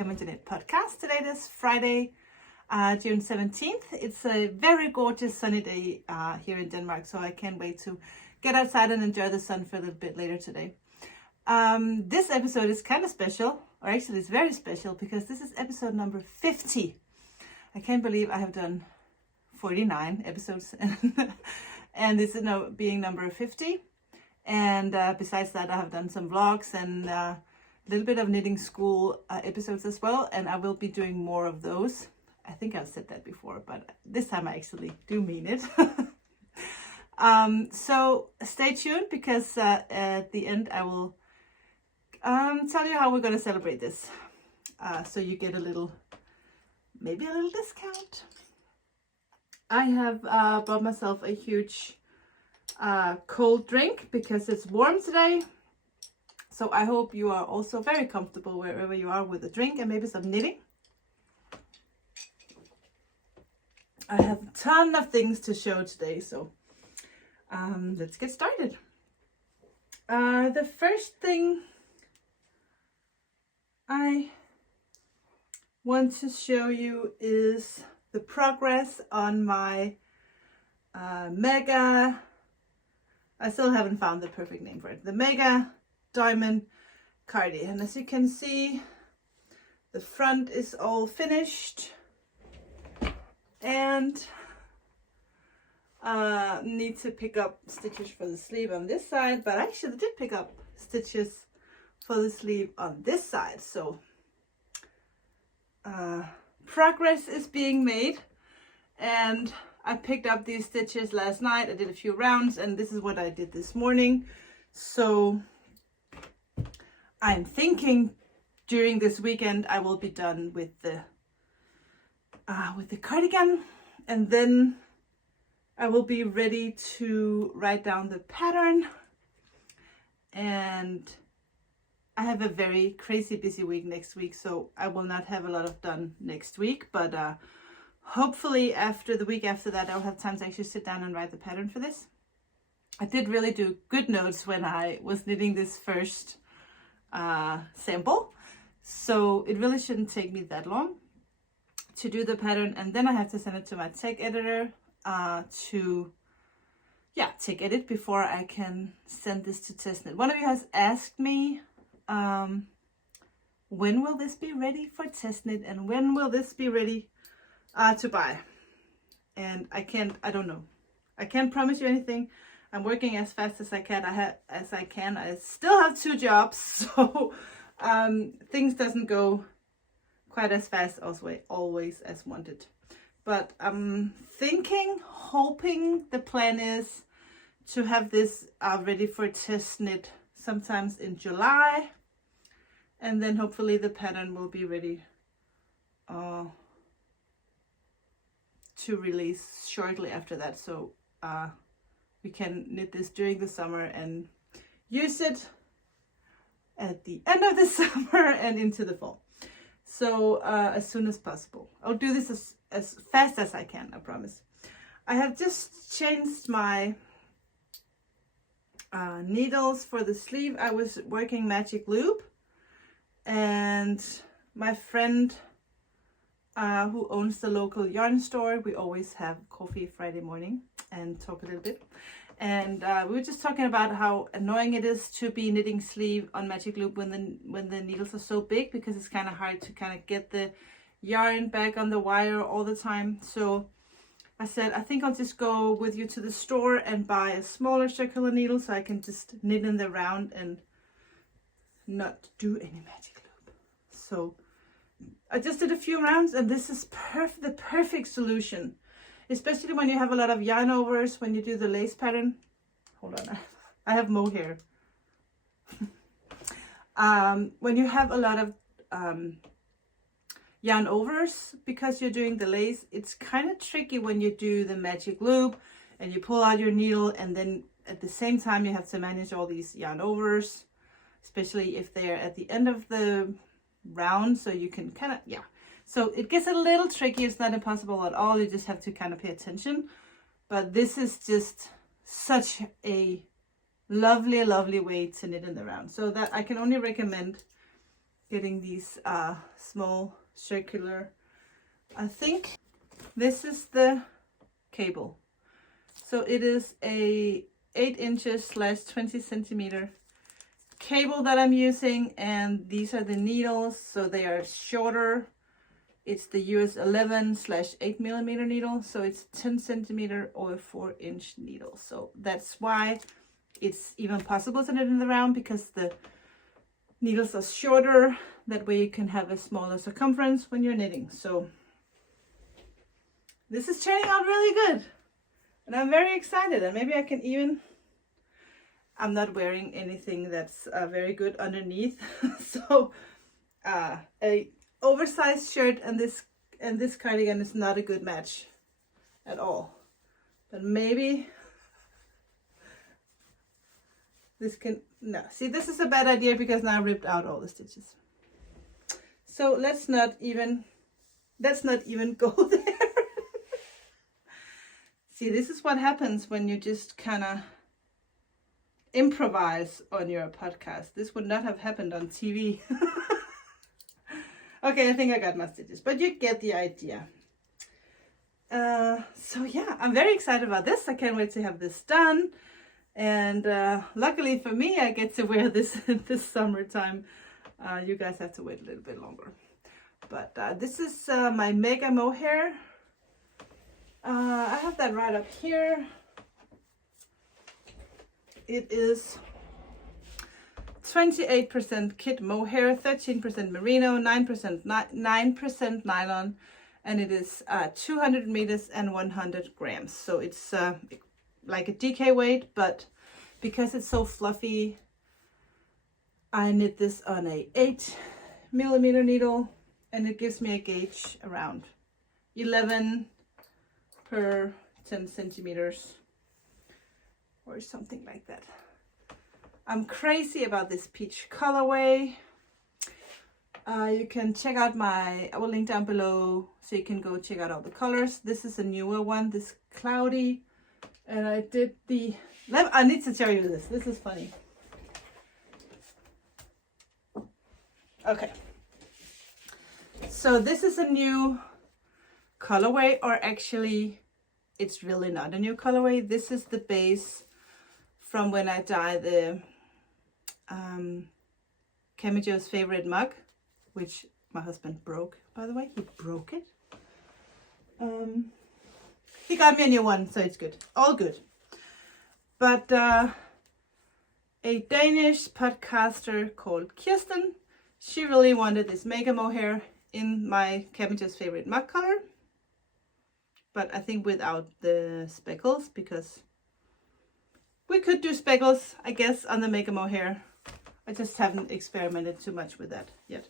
Welcome to Knit Podcast. Today is Friday, June 17th. It's a very gorgeous sunny day here in Denmark, so I can't wait to get outside and enjoy the sun for a little bit later today. This episode is kind of special, or actually it's very special because this is episode number 50. I can't believe I have done 49 episodes and this is now being number 50. And besides that, I have done some vlogs and a little bit of knitting school episodes as well, and I will be doing more of those. I think I've said that before, but this time I actually do mean it. So stay tuned because at the end I will tell you how we're going to celebrate this. So you get maybe a little discount. I have bought myself a huge cold drink because it's warm today. So I hope you are also very comfortable wherever you are with a drink and maybe some knitting. I have a ton of things to show today, so let's get started. The first thing I want to show you is the progress on my mega, I still haven't found the perfect name for it, the mega diamond cardi. And as you can see, the front is all finished and need to pick up stitches for the sleeve on this side, but I actually did pick up stitches for the sleeve on this side. So progress is being made, and I picked up these stitches last night. I did a few rounds and this is what I did this morning. So I'm thinking during this weekend I will be done with the cardigan, and then I will be ready to write down the pattern. And I have a very crazy busy week next week, so I will not have a lot of done next week, but hopefully after the week after that I'll have time to actually sit down and write the pattern for this. I did really do good notes when I was knitting this first sample, so it really shouldn't take me that long to do the pattern, and then I have to send it to my tech editor to tech edit before I can send this to testnet. One of you has asked me when will this be ready for testnet and when will this be ready to buy, and I don't know. I can't promise you anything. I'm working as fast as I can. I still have 2 jobs, so things doesn't go quite as fast always as wanted. But I'm hoping the plan is to have this ready for testnet sometimes in July, and then hopefully the pattern will be ready to release shortly after that, so we can knit this during the summer and use it at the end of the summer and into the fall. So as soon as possible. I'll do this as fast as I can, I promise. I have just changed my needles for the sleeve. I was working magic loop, and my friend who owns the local yarn store, we always have coffee Friday morning and talk a little bit, and we were just talking about how annoying it is to be knitting sleeve on magic loop when the needles are so big, because it's kind of hard to get the yarn back on the wire all the time. So I said, I think I'll just go with you to the store and buy a smaller circular needle so I can just knit in the round and not do any magic loop. So I just did a few rounds, and this is the perfect solution, especially when you have a lot of yarn overs when you do the lace pattern. Hold on, I have mohair. When you have a lot of yarn overs because you're doing the lace, it's kind of tricky when you do the magic loop and you pull out your needle, and then at the same time you have to manage all these yarn overs, especially if they're at the end of the round, so you can so it gets a little tricky. It's not impossible at all, you just have to kind of pay attention. But this is just such a lovely way to knit in the round, so that I can only recommend getting these small circular, I think this is the cable. So it is a 8 inches / 20 centimeter cable that I'm using, and these are the needles, so they are shorter. It's the US 11 / 8 millimeter needle, so it's 10 centimeter or 4-inch needle. So that's why it's even possible to knit in the round, because the needles are shorter. That way you can have a smaller circumference when you're knitting. So this is turning out really good, and I'm very excited. And maybe I can even, I'm not wearing anything that's very good underneath. So a oversized shirt and this cardigan is not a good match at all. But maybe this can, no, see, this is a bad idea because now I ripped out all the stitches. So let's not even go there. See, this is what happens when you just kind of improvise on your podcast. This would not have happened on TV. Okay, I think I got my stitches, but you get the idea. So yeah, I'm very excited about this. I can't wait to have this done. And luckily for me, I get to wear this this summertime. You guys have to wait a little bit longer. But this is my Mega Mohair. I have that right up here. It is 28% kit mohair, 13% merino, 9% nylon, and it is 200 meters and 100 grams. So it's like a DK weight, but because it's so fluffy, I knit this on a 8 millimeter needle, and it gives me a gauge around 11 per 10 centimeters or something like that. I'm crazy about this peach colorway. You can check out I will link down below so you can go check out all the colors. This is a newer one, this cloudy, and I did I need to show you this. This is funny. Okay, so this is a new colorway, or actually it's really not a new colorway. This is the base from when I dyed the Camijo's favorite mug, which my husband broke, by the way. He broke it. He got me a new one, so it's good. All good. But a Danish podcaster called Kirsten, she really wanted this Mega Mohair in my Camijo's favorite mug color. But I think without the speckles, because we could do speckles, I guess, on the Mega Mohair. I just haven't experimented too much with that yet.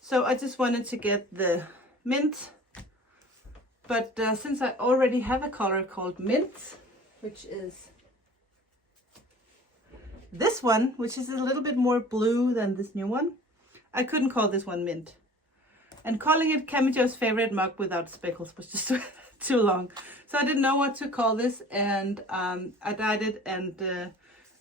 So I just wanted to get the mint. But since I already have a color called mint, which is this one, which is a little bit more blue than this new one, I couldn't call this one mint. And calling it Camijo's favorite mug without speckles was just too long. So I didn't know what to call this, and I dyed it, and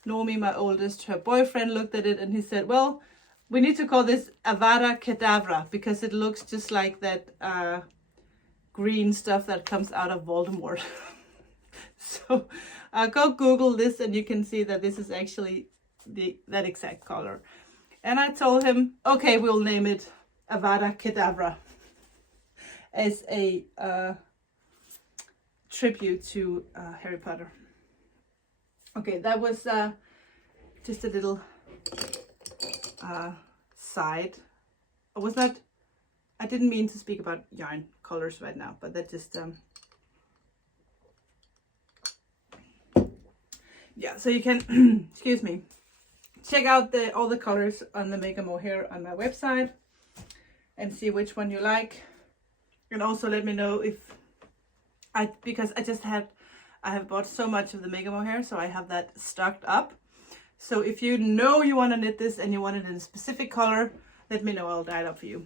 Nomi, my oldest, her boyfriend, looked at it and he said, well, we need to call this Avada Kedavra because it looks just like that green stuff that comes out of Voldemort. So go Google this and you can see that this is actually that exact color. And I told him, okay, we'll name it Avada Kedavra as a tribute to Harry Potter. Okay, that was just a little side. I didn't mean to speak about yarn colors right now, but that just yeah, so you can excuse me, check out all the colors on the Mega Mohair on my website and see which one you like, and also let me know if because I have bought so much of the Mega Mohair, so I have that stocked up. So if you know you want to knit this and you want it in a specific color, let me know. I'll dye it up for you.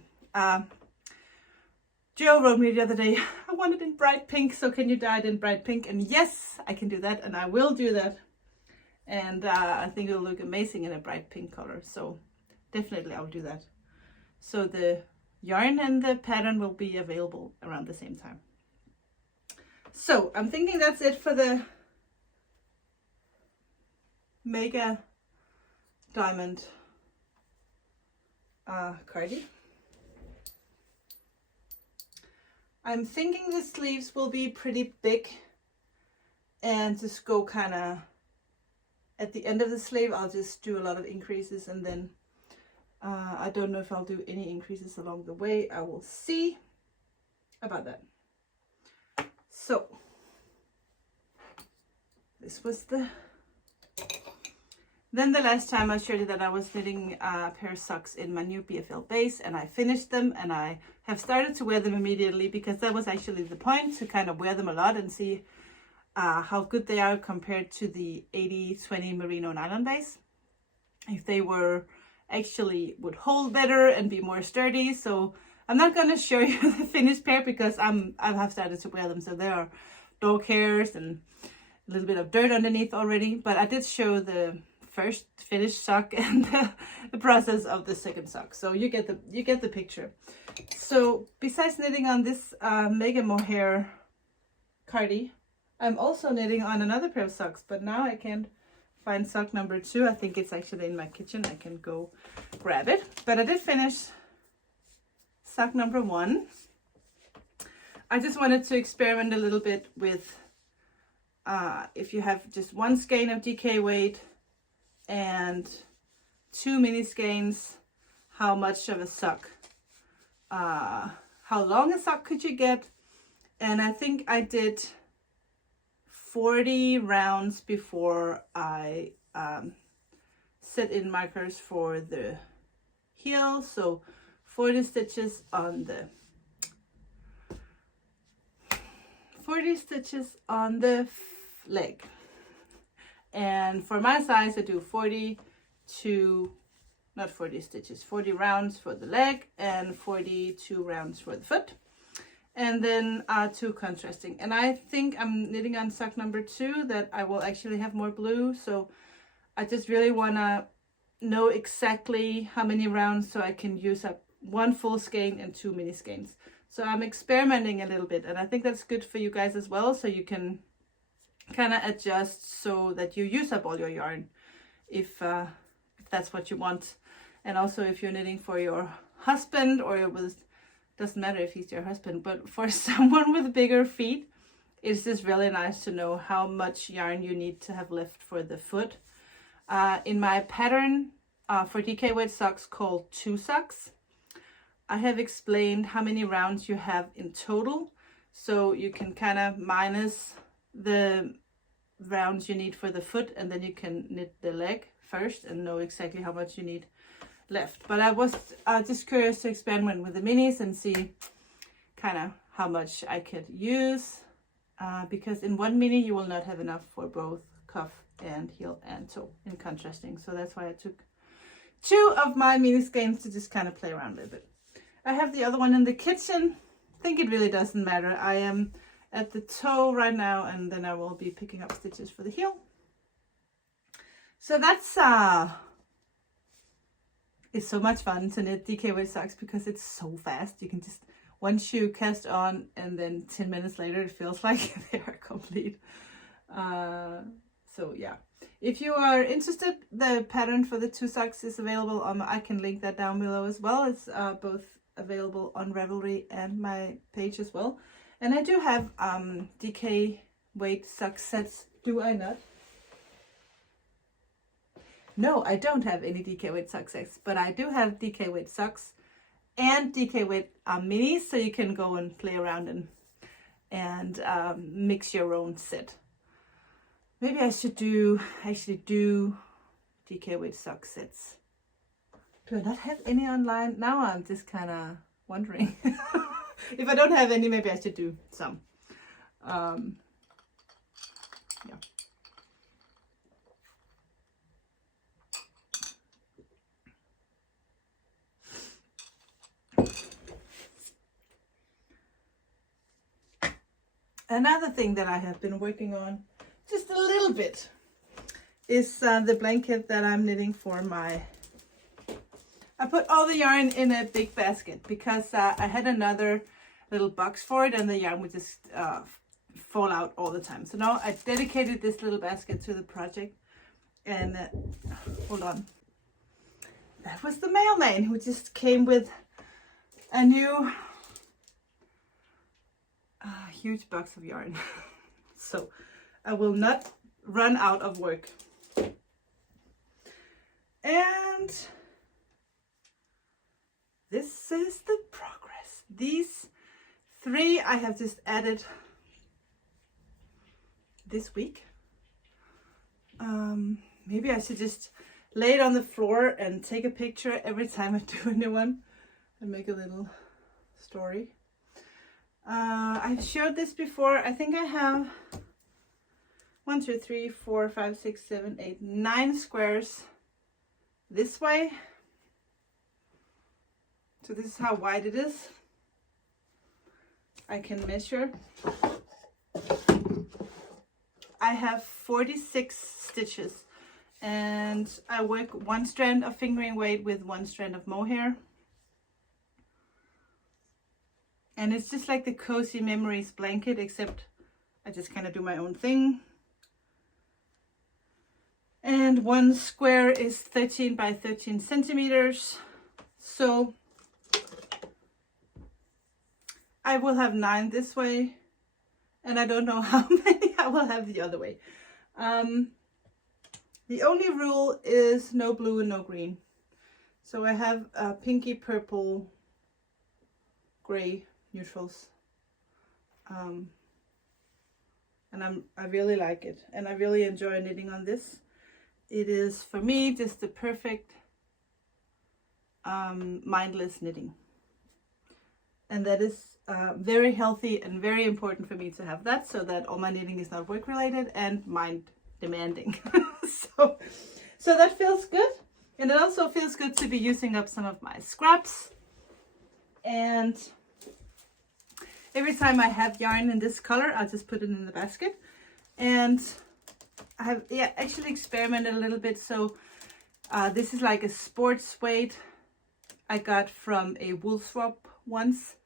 Joe wrote me the other day, I want it in bright pink, so can you dye it in bright pink? And yes, I can do that, and I will do that. And I think it'll look amazing in a bright pink color. So definitely I'll do that. So the yarn and the pattern will be available around the same time. So I'm thinking that's it for the Mega Diamond cardi. I'm thinking the sleeves will be pretty big and just go kind of at the end of the sleeve. I'll just do a lot of increases, and then I don't know if I'll do any increases along the way. I will see about that. So this was then the last time I showed you that I was knitting a pair of socks in my new BFL base, and I finished them, and I have started to wear them immediately, because that was actually the point, to kind of wear them a lot and see how good they are compared to the 80-20 merino nylon base. If they were actually would hold better and be more sturdy. So I'm not going to show you the finished pair, because I have started to wear them. So there are dog hairs and a little bit of dirt underneath already, but I did show the first finished sock and the process of the second sock, so you get the picture. So besides knitting on this Mega Mohair cardi, I'm also knitting on another pair of socks, but now I can't find sock number 2. I think it's actually in my kitchen. I can go grab it, but I did finish sock number 1. I just wanted to experiment a little bit with if you have just one skein of DK weight and 2 mini skeins, how much of a sock, how long a sock could you get. And I think I did 40 rounds before I set in markers for the heel. So 40 stitches on the leg. And for my size, I do 40 rounds for the leg and 42 rounds for the foot. And then 2 contrasting. And I think I'm knitting on sock number 2 that I will actually have more blue. So I just really want to know exactly how many rounds so I can use up 1 full skein and 2 mini skeins. So I'm experimenting a little bit, and I think that's good for you guys as well, so you can kind of adjust so that you use up all your yarn if that's what you want. And also if you're knitting for your husband, or doesn't matter if he's your husband, but for someone with bigger feet, it's just really nice to know how much yarn you need to have left for the foot. In my pattern for DK weight socks called 2 socks, I have explained how many rounds you have in total, so you can kind of minus the rounds you need for the foot, and then you can knit the leg first and know exactly how much you need left. But I was just curious to experiment with the minis and see kind of how much I could use, because in 1 mini you will not have enough for both cuff and heel and toe in contrasting. So that's why I took 2 of my mini skeins to just kind of play around a little bit. I have the other one in the kitchen. I think it really doesn't matter. I am at the toe right now, and then I will be picking up stitches for the heel. So that's it's so much fun to knit DK weight socks, because it's so fast. You can just, once you cast on, and then 10 minutes later it feels like they are complete. So yeah, if you are interested, the pattern for the 2 socks is available on I can link that down below as well. It's both available on Ravelry and my page as well. And I do have DK weight sock sets, do I not? No, I don't have any DK weight sock sets, but I do have DK weight socks and DK weight minis, so you can go and play around and mix your own set. Maybe I should actually do DK weight sock sets. Do I not have any online? Now I'm just kind of wondering. If I don't have any, maybe I should do some. Yeah. Another thing that I have been working on just a little bit is the blanket that I'm knitting for my I put all the yarn in a big basket because I had another little box for it and the yarn would just fall out all the time. So now I dedicated this little basket to the project. And hold on. That was the mailman who just came with a new huge box of yarn. So I will not run out of work. And this is the progress. These 3 I have just added this week. Maybe I should just lay it on the floor and take a picture every time I do a new one and make a little story. I've showed this before. I think I have 1, 2, 3, 4, 5, 6, 7, 8, 9 squares this way. So this is how wide it is. I can measure. I have 46 stitches and I work 1 strand of fingering weight with 1 strand of mohair. And it's just like the Cozy Memories blanket, except I just kind of do my own thing. And 1 square is 13 by 13 centimeters. So I will have 9 this way. And I don't know how many I will have the other way. The only rule is no blue and no green. So I have pinky, purple, gray neutrals. And I really like it. And I really enjoy knitting on this. It is, for me, just the perfect mindless knitting. And that is very healthy and very important for me to have that, so that all my knitting is not work related and mind demanding. so that feels good, and it also feels good to be using up some of my scraps. And every time I have yarn in this color, I'll just put it in the basket. And I have actually experimented a little bit. So this is like a sports weight I got from a wool swap once.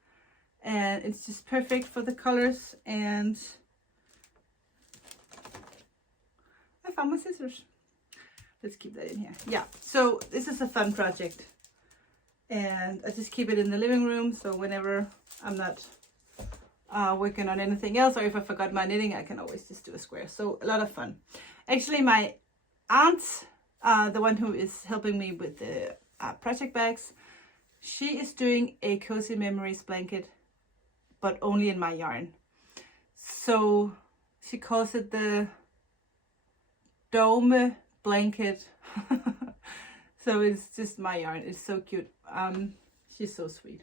And it's just perfect for the colors. And I found my scissors. Let's keep that in here. Yeah, so this is a fun project. And I just keep it in the living room. So whenever I'm not working on anything else, or if I forgot my knitting, I can always just do a square. So a lot of fun. Actually, my aunt, the one who is helping me with the project bags, she is doing a Cozy Memories blanket, but only in my yarn. So she calls it the Dome blanket. So it's just my yarn. It's so cute. She's so sweet.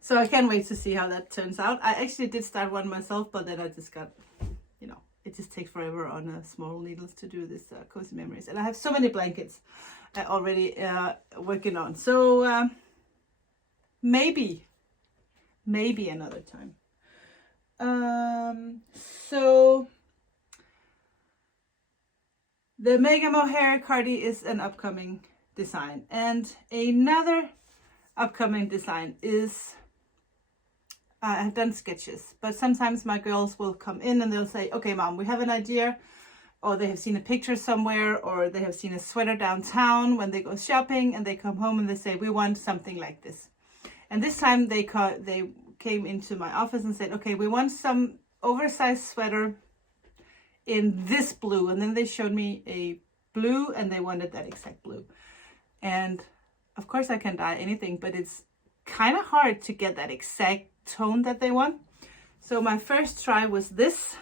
So I can't wait to see how that turns out. I actually did start one myself, but then I just got, you know, it just takes forever on small needles to do this Cozy Memories. And I have so many blankets I already working on. So maybe another time. So the Mega Mohair Cardi is an upcoming design, and another upcoming design is I've done sketches, but sometimes my girls will come in and they'll say, okay mom, we have an idea, or they have seen a picture somewhere, or they have seen a sweater downtown when they go shopping, and they come home and they say, we want something like this. And this time they came into my office and said, okay, we want some oversized sweater in this blue. And then they showed me a blue and they wanted that exact blue. And of course I can dye anything, but it's kind of hard to get that exact tone that they want. So my first try was this.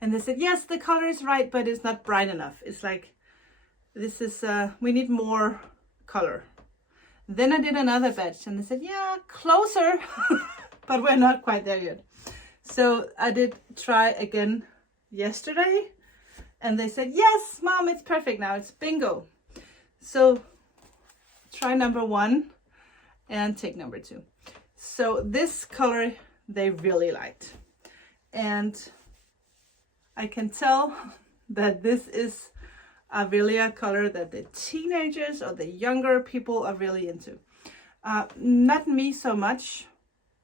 And they said, yes, the color is right, but it's not bright enough. It's like, this is, we need more color. Then I did another batch and they said, yeah, closer, but we're not quite there yet. So I did try again yesterday and they said, yes, mom, it's perfect now. It's bingo. So try number 1 and take number 2. So this color they really liked. And I can tell that this is are really a color that the teenagers or the younger people are really into. Not me so much.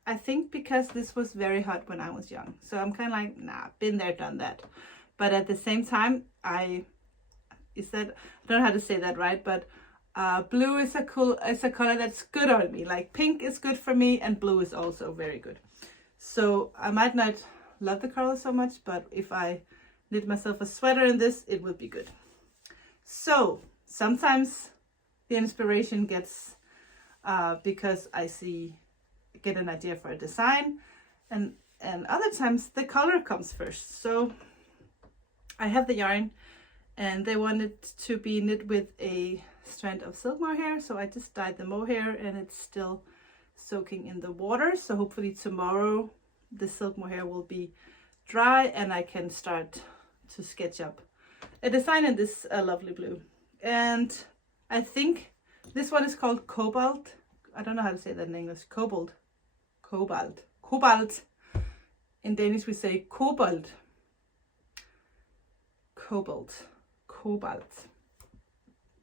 I think because this was very hot when I was young. So I'm kind of like, nah, been there, done that. But at the same time, I don't know how to say that right, but blue is a color that's good on me. Like pink is good for me and blue is also very good. So I might not love the color so much, but if I knit myself a sweater in this, it would be good. So sometimes the inspiration gets because I get an idea for a design, and other times the color comes first. So I have the yarn and they wanted to be knit with a strand of silk mohair, so I just dyed the mohair and it's still soaking in the water. So hopefully tomorrow the silk mohair will be dry and I can start to sketch up a design in this lovely blue. And I think this one is called Cobalt. I don't know how to say that in English. Cobalt. In Danish we say Cobalt. Cobalt.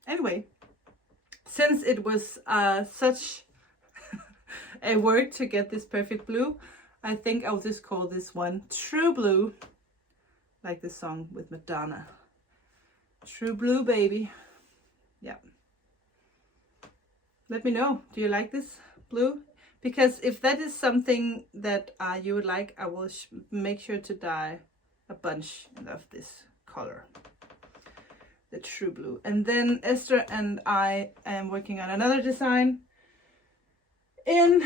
Anyway, since it was such a work to get this perfect blue, I think I'll just call this one True Blue, like the song with Madonna. True Blue, baby. Yeah. Let me know, do you like this blue? Because if that is something that you would like, I will make sure to dye a bunch of this color, the True Blue. And then Esther and I am working on another design in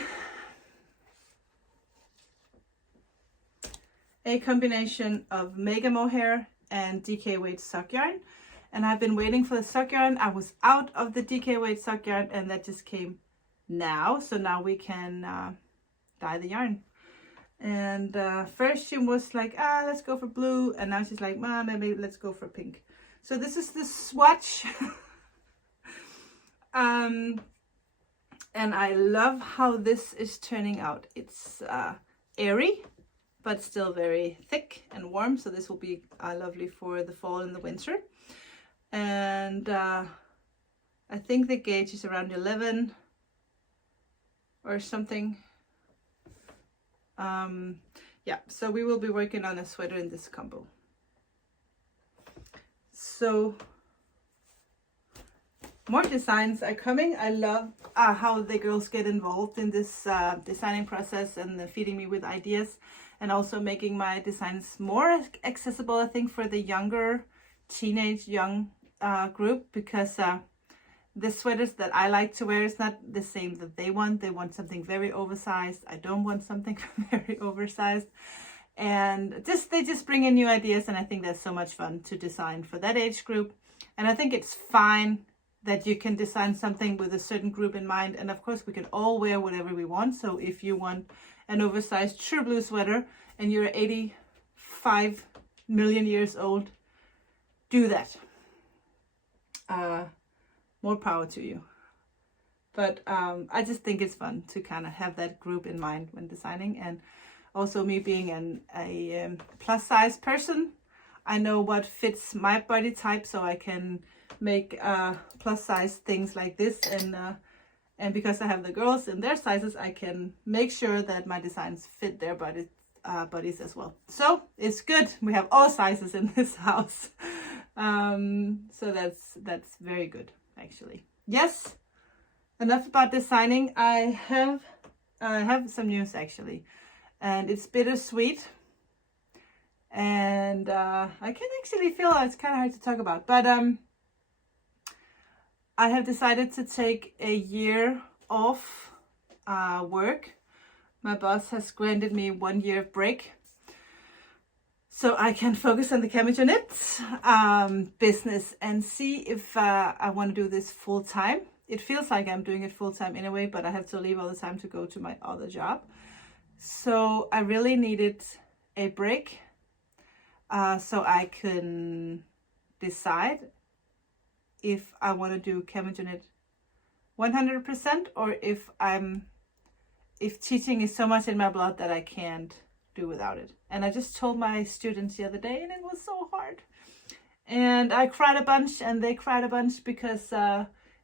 a combination of mega mohair and DK weight sock yarn. And I've been waiting for the sock yarn. I was out of the DK weight sock yarn and that just came now. So now we can dye the yarn. And first she was like, let's go for blue. And now she's like, maybe let's go for pink. So this is the swatch. And I love how this is turning out. It's airy, but still very thick and warm. So this will be lovely for the fall and the winter. And I think the gauge is around 11 or something. Yeah, so we will be working on a sweater in this combo. So more designs are coming. I love how the girls get involved in this designing process and feeding me with ideas, and also making my designs more accessible, I think, for the younger teenage young group, because the sweaters that I like to wear is not the same that they want. They want something very oversized. I don't want something very oversized. And they just bring in new ideas, and I think that's so much fun to design for that age group. And I think it's fine that you can design something with a certain group in mind. And of course we can all wear whatever we want. So if you want an oversized True Blue sweater and you're 85 million years old, do that. More power to you. But I just think it's fun to kind of have that group in mind when designing. And also, me being a plus size person, I know what fits my body type, so I can make plus size things like this. And because I have the girls in their sizes, I can make sure that my designs fit their bodies as well. So it's good. We have all sizes in this house. So that's very good, actually. Yes, enough about designing. I have some news, actually, and it's bittersweet, and I can actually feel it's kind of hard to talk about, but I have decided to take a year off work. My boss has granted me 1 year break, so I can focus on the Cabbage Knit business and see if I want to do this full time. It feels like I'm doing it full time anyway, but I have to leave all the time to go to my other job. So I really needed a break so I can decide if I want to do Cabbage Knit 100%, or if teaching is so much in my blood that I can't do without it. And I just told my students the other day, and it was so hard. And I cried a bunch and they cried a bunch because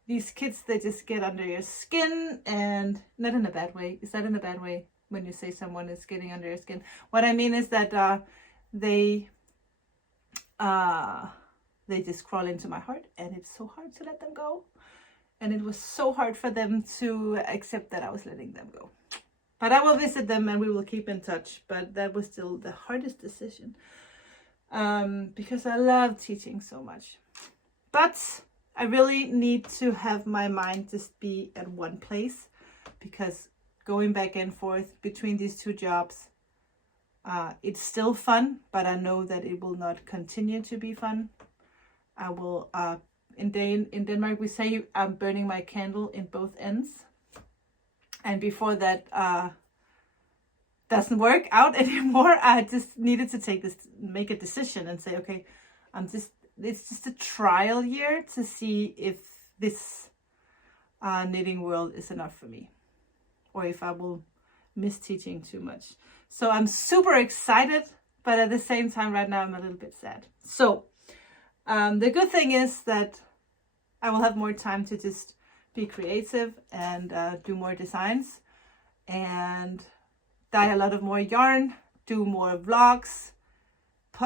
these kids, they just get under your skin, and not in a bad way. Is that in a bad way when you say someone is getting under your skin? What I mean is that they just crawl into my heart, and it's so hard to let them go. And it was so hard for them to accept that I was letting them go. But I will visit them and we will keep in touch. But that was still the hardest decision. Because I love teaching so much. But I really need to have my mind just be at one place, because going back and forth between these two jobs, it's still fun, but I know that it will not continue to be fun. I will, in Denmark, we say I'm burning my candle in both ends. And before that doesn't work out anymore, I just needed to make a decision and say, okay, it's just a trial year to see if this knitting world is enough for me, or if I will miss teaching too much. So I'm super excited, but at the same time right now I'm a little bit sad. So the good thing is that I will have more time to just be creative and do more designs and dye a lot of more yarn, do more vlogs,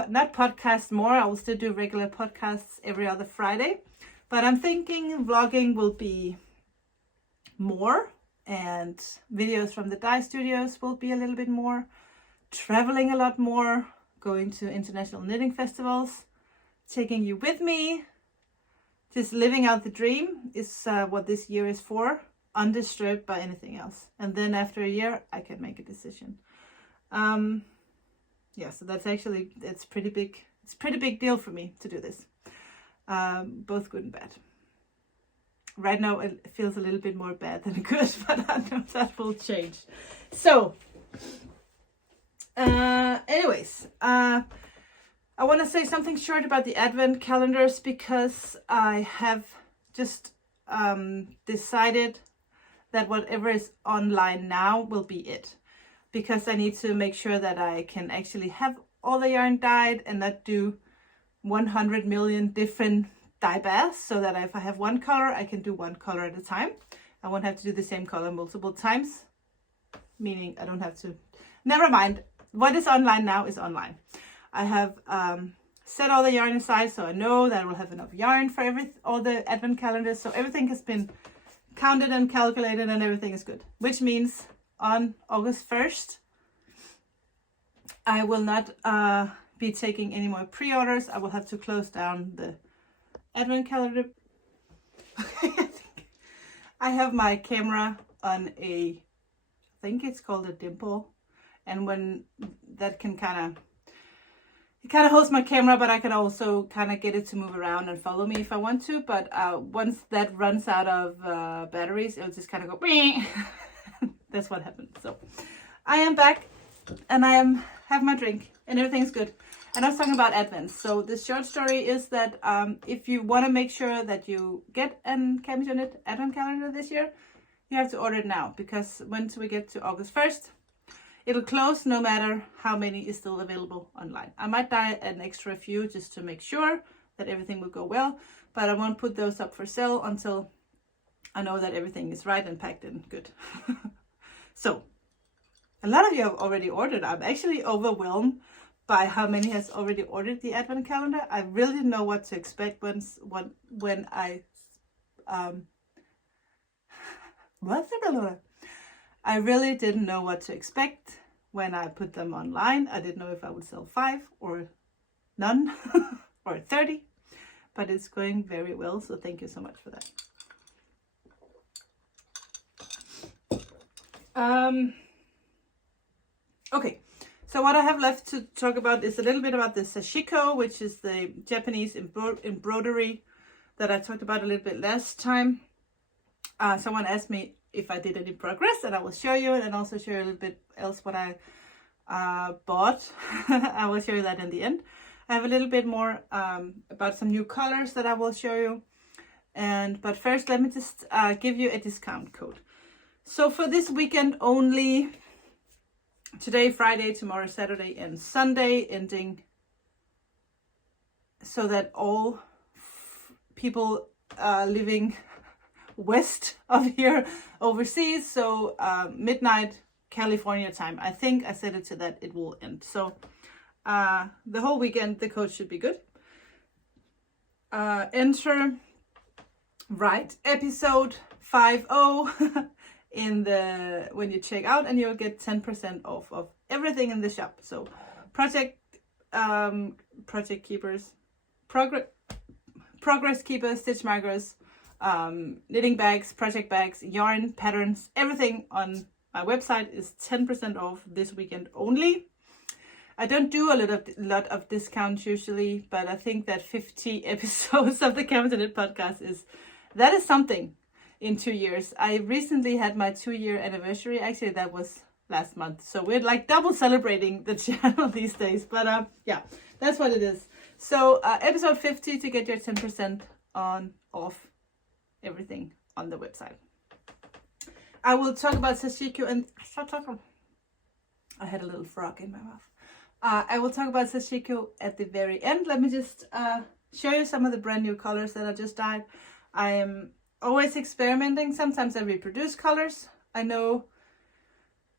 not podcast more. I will still do regular podcasts every other Friday, but I'm thinking vlogging will be more, and videos from the dye studios will be a little bit more, traveling a lot more, going to international knitting festivals, taking you with me, just living out the dream is what this year is for, undisturbed by anything else. And then after a year, I can make a decision. Yeah, so it's pretty big. It's a pretty big deal for me to do this, both good and bad. Right now, it feels a little bit more bad than good, but I know that will change. So, anyways, I want to say something short about the advent calendars, because I have just decided that whatever is online now will be it. Because I need to make sure that I can actually have all the yarn dyed and not do 100 million different dye baths, so that if I have one color, I can do one color at a time. I won't have to do the same color multiple times, meaning I don't have to, never mind. What is online now is online. I have set all the yarn aside, so I know that I will have enough yarn for all the advent calendars. So everything has been counted and calculated and everything is good, which means on August 1st, I will not be taking any more pre-orders. I will have to close down the advent calendar. I have my camera on I think it's called a dimple. And when that can it kind of holds my camera, but I can also kind of get it to move around and follow me if I want to. But once that runs out of batteries, it'll just kind of go. That's what happened. So I am back and I have my drink and everything's good. And I was talking about Advent. So the short story is that if you want to make sure that you get an Camis Your Knit Advent calendar this year, you have to order it now, because once we get to August 1st, it'll close no matter how many is still available online. I might dye an extra few just to make sure that everything will go well, but I won't put those up for sale until I know that everything is right and packed and good. So, a lot of you have already ordered. I'm actually overwhelmed by how many has already ordered the Advent calendar. I really didn't know what to expect when I I really didn't know what to expect when I put them online. I didn't know if I would sell 5 or none or 30, but it's going very well. So thank you so much for that. Okay, so what I have left to talk about is a little bit about the Sashiko, which is the Japanese embroidery that I talked about a little bit last time. Someone asked me if I did any progress, and I will show you, and also show you a little bit else what I bought. I will show you that in the end. I have a little bit more about some new colors that I will show you. But first, let me just give you a discount code. So for this weekend only, today, Friday, tomorrow, Saturday, and Sunday, ending so that all people living west of here overseas, so midnight California time, I think I set it to that it will end. So the whole weekend the code should be good. Enter right episode 50 in the when you check out, and you'll get 10% off of everything in the shop. So project keepers, progress keepers, stitch markers, knitting bags, project bags, yarn, patterns, everything on my website is 10% off this weekend only. I don't do a lot of discounts usually, but I think that 50 episodes of the Camera to Knit podcast is something in 2 years. I recently had my 2-year anniversary. Actually, that was last month. So we're like double celebrating the channel these days. But yeah, that's what it is. So episode 50 to get your 10% off everything on the website. I will talk about Sashiko and I had a little frog in my mouth. I will talk about Sashiko at the very end. Let me just show you some of the brand new colors that I just dyed. I am always experimenting. Sometimes I reproduce colors. I know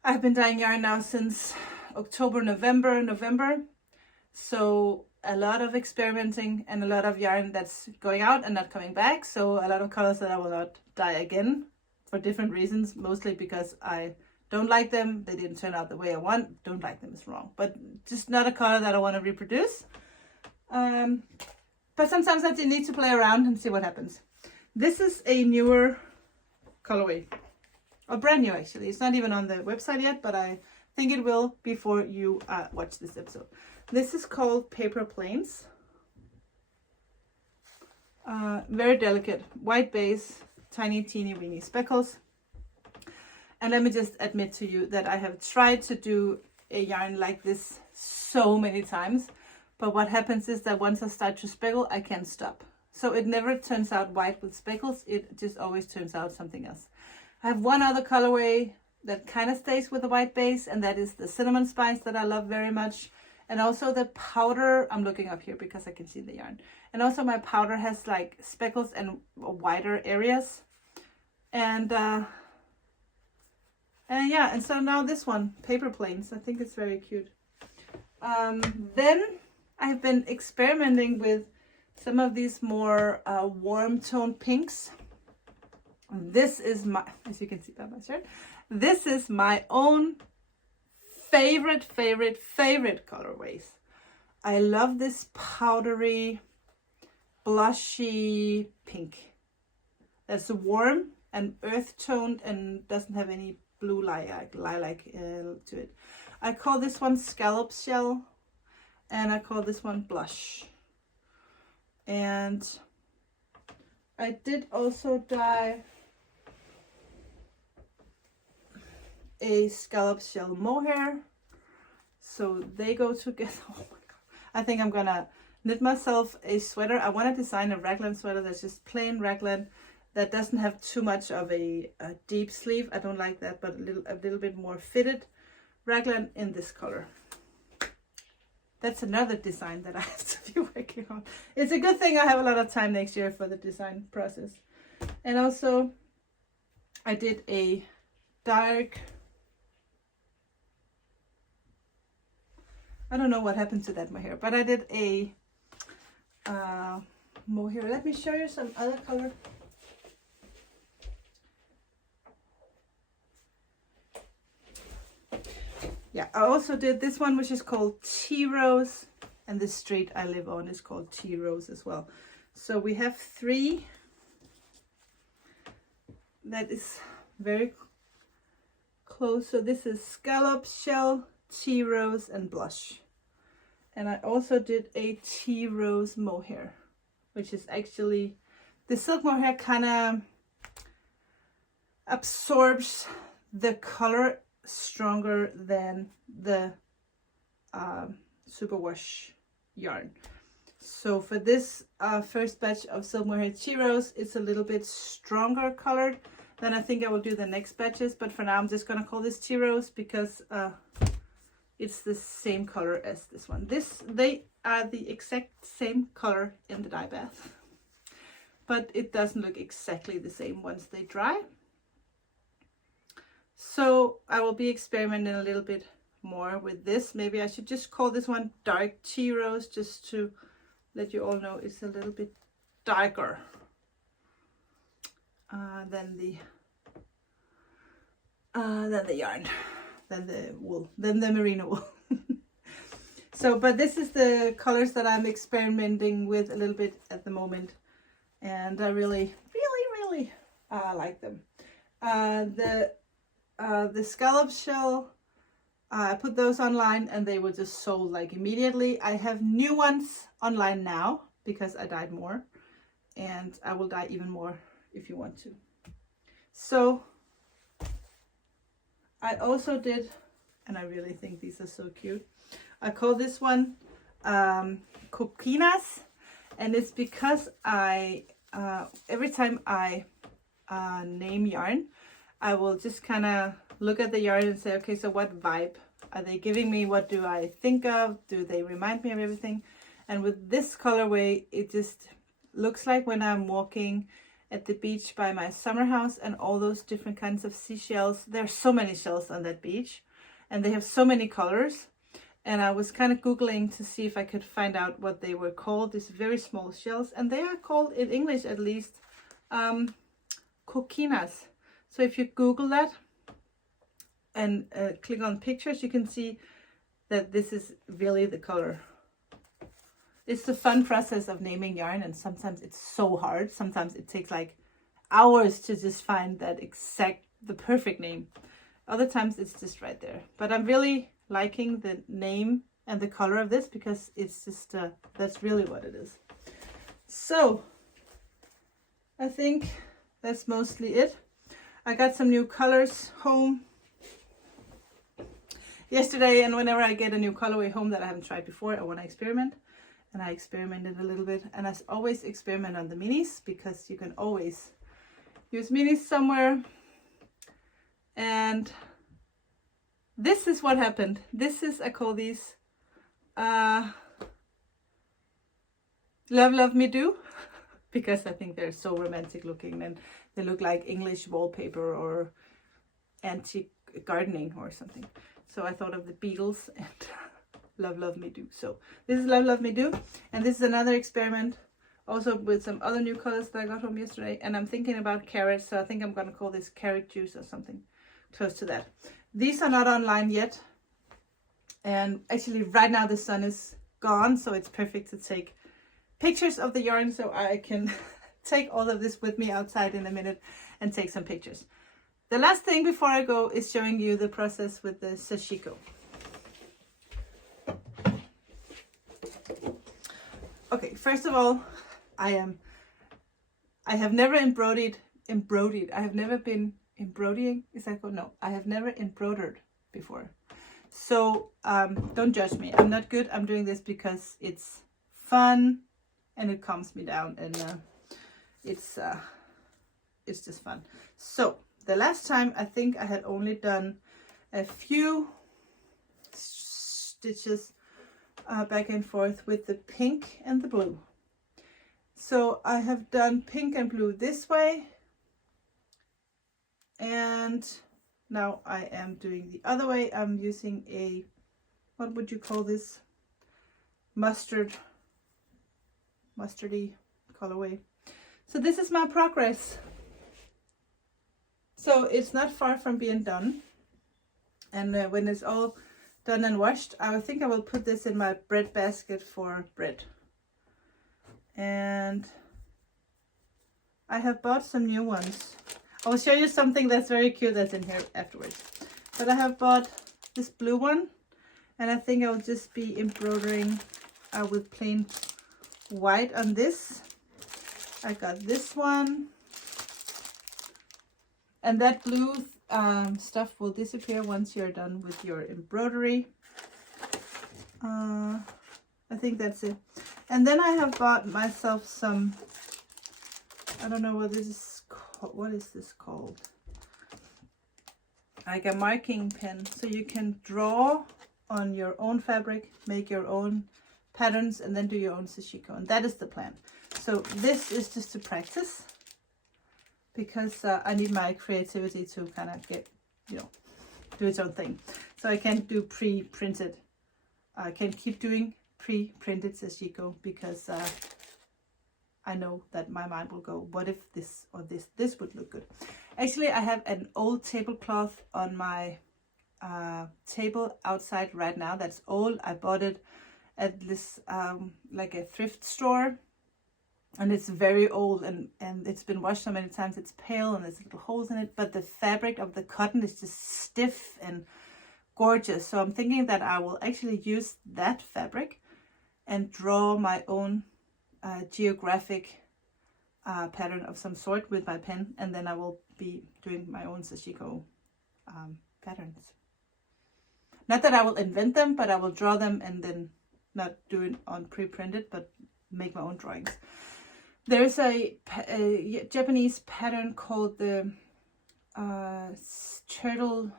I've been dyeing yarn now since October, November. So a lot of experimenting and a lot of yarn that's going out and not coming back. So a lot of colors that I will not dye again for different reasons, mostly because I don't like them. They didn't turn out the way I want. Don't like them is wrong, but just not a color that I want to reproduce. But sometimes I need to play around and see what happens. This is a newer colorway, or brand new actually. It's not even on the website yet, but I think it will before you watch this episode. This is called Paper Plains. Very delicate, white base, tiny teeny weeny speckles. And let me just admit to you that I have tried to do a yarn like this so many times, but what happens is that once I start to speckle, I can't stop. So it never turns out white with speckles, it just always turns out something else. I have one other colorway that kind of stays with the white base, and that is the Cinnamon Spice that I love very much. And also the powder, I'm looking up here because I can see the yarn. And also my powder has like speckles and wider areas. And yeah, and so now this one, Paper Plains, I think it's very cute. Then I've been experimenting with some of these more warm toned pinks. This is my, as you can see by my shirt, this is my own favorite colorways. I love this powdery, blushy pink. That's warm and earth toned and doesn't have any blue lilac to it. I call this one Scallop Shell, and I call this one Blush. And I did also dye a Scallop Shell mohair, so they go together. Oh my god, I think I'm gonna knit myself a sweater. I want to design a raglan sweater that's just plain raglan, that doesn't have too much of a deep sleeve. I don't like that, but a little bit more fitted raglan in this color. That's another design that I have to be working on. It's a good thing I have a lot of time next year for the design process. And also I did a dark, I don't know what happened to that mohair, but I did a mohair. Let me show you some other color. Yeah, I also did this one, which is called Tea Rose, and the street I live on is called Tea Rose as well. So we have 3 that is very close. So this is Scallop Shell, Tea Rose, and Blush. And I also did a Tea Rose mohair, which is actually, the silk mohair kind of absorbs the color stronger than the superwash yarn. So for this first batch of silk mohair Tea Rose, it's a little bit stronger colored than I think I will do the next batches, but for now I'm just gonna call this Tea Rose because it's the same color as this one. They are the exact same color in the dye bath, but it doesn't look exactly the same once they dry. So I will be experimenting a little bit more with this. Maybe I should just call this one dark tea rose, just to let you all know it's a little bit darker than the yarn, than the wool, than the merino wool. So, but this is the colors that I'm experimenting with a little bit at the moment, and I really like them. The scallop shell, I put those online and they were just sold like immediately. I have new ones online now because I dyed more, and I will dye even more if you want to. So I also did, and I really think these are so cute, I call this one coquinas, and it's because I every time I name yarn, I will just kind of look at the yarn and say, okay, so what vibe are they giving me? What do I think of? Do they remind me of everything? And with this colorway, it just looks like when I'm walking at the beach by my summer house and all those different kinds of seashells. There are so many shells on that beach, and they have so many colors. And I was kind of Googling to see if I could find out what they were called, these very small shells. And they are called, in English at least, coquinas. So if you Google that and click on pictures, you can see that this is really the color. It's the fun process of naming yarn, and sometimes it's so hard. Sometimes it takes like hours to just find that the perfect name. Other times it's just right there. But I'm really liking the name and the color of this because it's just, that's really what it is. So I think that's mostly it. I got some new colors home yesterday, and whenever I get a new colorway home that I haven't tried before, I want to experiment. And I experimented a little bit, and I always experiment on the minis because you can always use minis somewhere. And this is what happened. This is, I call these Love Love Me Do, because I think they're so romantic looking, and they look like English wallpaper or antique gardening or something. So I thought of the Beatles and Love Love Me Do. So this is Love Love Me Do, and this is another experiment also with some other new colors that I got home yesterday. And I'm thinking about carrots, so I think I'm gonna call this carrot juice or something close to that. These are not online yet, and actually right now the sun is gone, so it's perfect to take pictures of the yarn, so I can take all of this with me outside in a minute and take some pictures. The last thing before I go is showing you the process with the Sashiko. Okay, first of all, I have never embroidered. I have never been embroidering. Is that called? No, I have never embroidered before. So don't judge me. I'm not good. I'm doing this because it's fun and it calms me down, and it's just fun. So the last time I think I had only done a few stitches back and forth with the pink and the blue. So I have done pink and blue this way, and now I am doing the other way. I'm using a, what would you call this, mustardy colorway. So this is my progress. So it's not far from being done, and when it's all done and washed, I think I will put this in my bread basket for bread. And I have bought some new ones. I will show you something that's very cute that's in here afterwards. But I have bought this blue one, and I think I'll just be embroidering with plain white on this. I got this one, and that blue stuff will disappear once you're done with your embroidery. I think that's it. And then I have bought myself some, I don't know what this is called. What is this called? Like a marking pen, so you can draw on your own fabric, make your own patterns, and then do your own sashiko. And that is the plan. So this is just to practice, because I need my creativity to kind of get, you know, do its own thing. So I can't do pre-printed. I can keep doing pre-printed sashiko, because I know that my mind will go, what if this or this would look good. Actually, I have an old tablecloth on my table outside right now that's old. I bought it at this like a thrift store, and it's very old, and it's been washed so many times. It's pale and there's little holes in it, but the fabric of the cotton is just stiff and gorgeous. So I'm thinking that I will actually use that fabric and draw my own geographic pattern of some sort with my pen, and then I will be doing my own sashiko patterns. Not that I will invent them, but I will draw them and then not do it on pre-printed, but make my own drawings. There's a Japanese pattern called the sea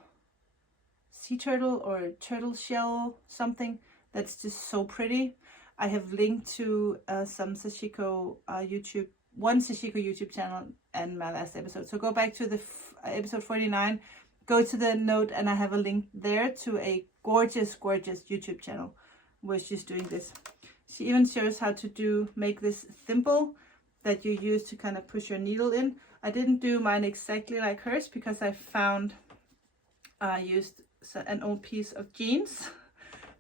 turtle or turtle shell something, that's just so pretty. I have linked to some Sashiko one Sashiko YouTube channel and my last episode. So go back to the episode 49, go to the note, and I have a link there to a gorgeous YouTube channel where she's doing this. She even shows how to make this thimble that you use to kind of push your needle in. I didn't do mine exactly like hers, because I found I used an old piece of jeans,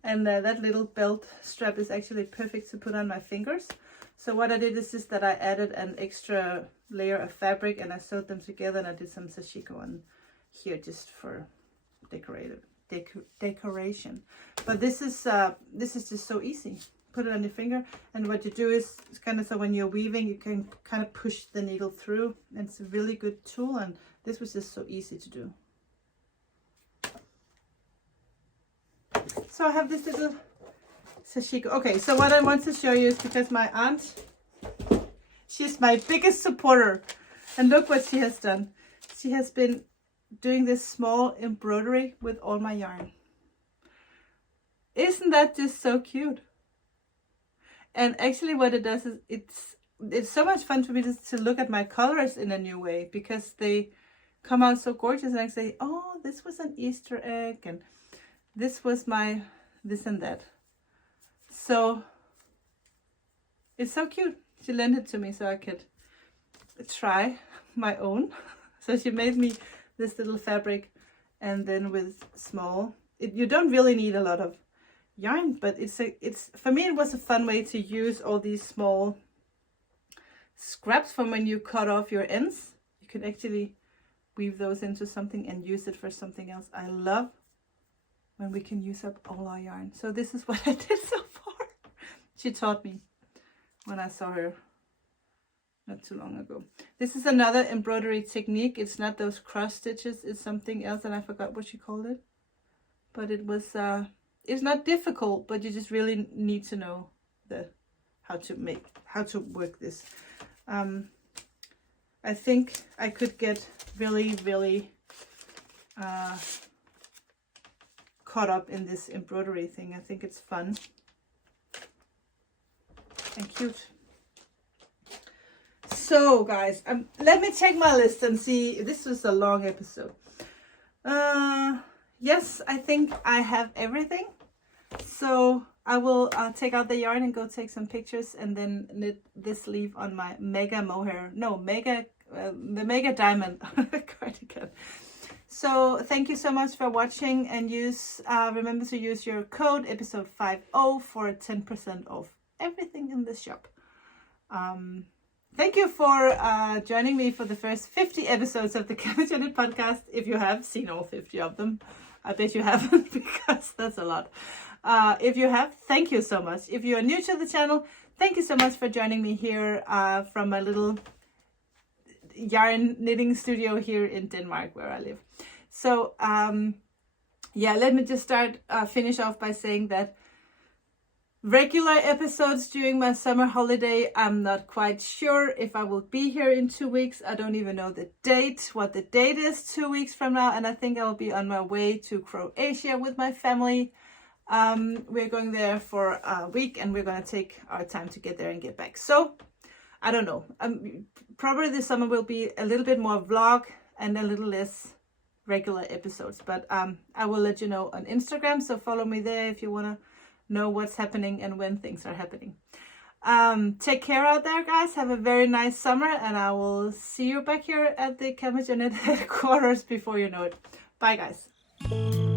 and that little belt strap is actually perfect to put on my fingers. So what I did is just that I added an extra layer of fabric, and I sewed them together, and I did some sashiko on here just for decoration. But this is just so easy. Put it on your finger, and what you do is it's kind of so when you're weaving, you can kind of push the needle through, and it's a really good tool. And this was just so easy to do. So I have this little sashiko. Okay, so what I want to show you is, because my aunt, she's my biggest supporter, and look what she has done. She has been doing this small embroidery with all my yarn. Isn't that just so cute? And actually what it does is it's so much fun for me just to look at my colors in a new way, because they come out so gorgeous, and I say, oh, this was an Easter egg, and this was my this and that. So it's so cute. She lent it to me so I could try my own. So she made me this little fabric, and then with small, you don't really need a lot of yarn, but it's for me it was a fun way to use all these small scraps from when you cut off your ends. You can actually weave those into something and use it for something else. I love when we can use up all our yarn. So this is what I did so far. She taught me when I saw her not too long ago. This is another embroidery technique. It's not those cross stitches, it's something else, and I forgot what she called it. But it was it's not difficult, but you just really need to know how to work this. I think I could get really caught up in this embroidery thing. I think it's fun and cute. So guys, let me check my list and see. This was a long episode. Yes, I think I have everything. So I will take out the yarn and go take some pictures, and then knit this sleeve on my mega mohair. No, the mega diamond cardigan. So thank you so much for watching, and remember to use your code episode 50 for 10% off everything in this shop. Thank you for joining me for the first 50 episodes of the Cabbage and Knit podcast. If you have seen all 50 of them, I bet you haven't, because that's a lot. If you have, thank you so much. If you are new to the channel, thank you so much for joining me here from my little yarn knitting studio here in Denmark, where I live. So yeah, let me just finish off by saying that regular episodes during my summer holiday, I'm not quite sure if I will be here in 2 weeks. I don't even know what the date is 2 weeks from now, and I think I will be on my way to Croatia with my family. We're going there for a week, and we're going to take our time to get there and get back. So I don't know. Probably this summer will be a little bit more vlog and a little less regular episodes. But I will let you know on Instagram. So follow me there if you want to know what's happening and when things are happening. Take care out there, guys. Have a very nice summer, and I will see you back here at the Camel Janet headquarters before you know it. Bye, guys.